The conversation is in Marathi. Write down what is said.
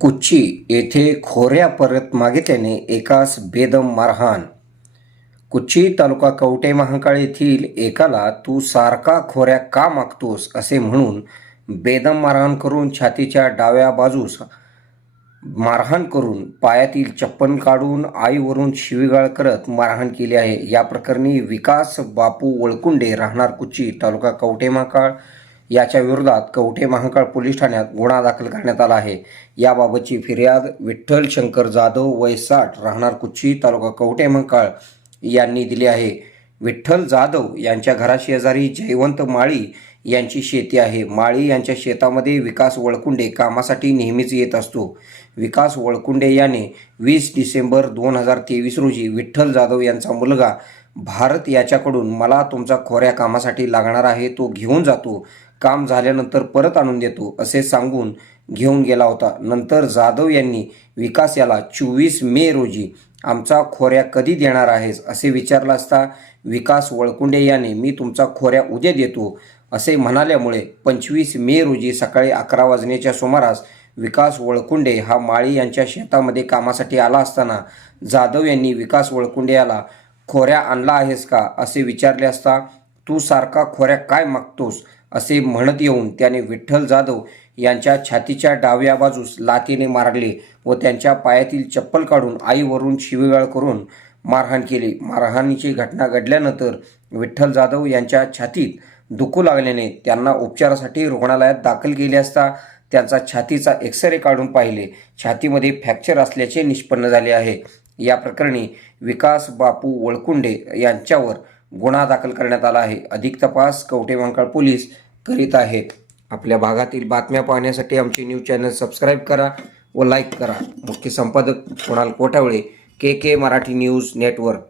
कुच्ची येथे खोऱ्या परत मागितल्याने एकास बेदम मारहाण. कुच्ची तालुका कवटे महाकाळ येथील एकाला तू सारखा खोऱ्या का मागतोस? असे म्हणून बेदम मारहाण करून छातीच्या डाव्या बाजूस मारहाण करून पायातील चप्पल काढून आईवरून शिवीगाळ करत मारहाण केली आहे. या प्रकरणी विकास बापू वळकुंडे राहणार कुच्ची तालुका कवटे महाकाळ याच्या विरोधात कवठे महाकाळ पोलीस ठाण्यात गुन्हा दाखल करण्यात आला आहे. याबाबतची फिर्याद विठ्ठल शंकर जाधव वय साठ राहणार कुच्ची तालुका कवठे महाकाळ यांनी दिली आहे. विठ्ठल जाधव यांच्या घराशेजारी जयवंत माळी यांची शेती आहे. माळी यांच्या शेतामध्ये विकास वळकुंडे कामासाठी नेहमीच येत असतो. विकास वळकुंडे याने वीस डिसेंबर दोन हजार तेवीस रोजी विठ्ठल जाधव यांचा मुलगा भारत याच्याकडून मला तुमचा खोऱ्या कामासाठी लागणार आहे तो घेऊन जातो. काम झाल्यानंतर परत आणून देतो असे सांगून घेऊन गेला होता. नंतर जाधव यांनी विकास याला चोवीस मे रोजी आमचा खोऱ्या कधी देणार आहेस असे विचारलं असता विकास वळकुंडे याने मी तुमचा खोऱ्या उद्या देतो असे म्हणाल्यामुळे पंचवीस मे रोजी सकाळी अकरा वाजण्याच्या सुमारास विकास वळकुंडे हा माळी यांच्या शेतामध्ये कामासाठी आला असताना जाधव यांनी विकास वळकुंडे याला खोऱ्या आणला आहेस का? असे विचारले असता तू सारखा खोऱ्या काय मागतोस? असे म्हणत येऊन त्याने विठ्ठल जाधव यांच्या छातीच्या डाव्या बाजूस लातीने मारले व त्यांच्या पायातील चप्पल काढून आईवरून शिवीगाळ करून मारहाण केली. मारहाणीची घटना घडल्यानंतर विठ्ठल जाधव यांच्या छातीत दुखू लागल्याने त्यांना उपचारासाठी रुग्णालयात दाखल केले असता त्यांचा छातीचा एक्सरे काढून पाहिले. छातीमध्ये फ्रॅक्चर असल्याचे निष्पन्न झाले आहे. या प्रकरणी विकास बापू वळकुंडे यांच्यावर गुन्हा दाखल करण्यात आला आहे. अधिक तपास कवठे मंकाळ पोलीस करीत आहेत. आपल्या भागातील बातम्या पाहण्यासाठी आमचे न्यूज चॅनल सबस्क्राईब करा व लाईक करा. मुख्य संपादक Kunal Kothawale K K Marathi news network.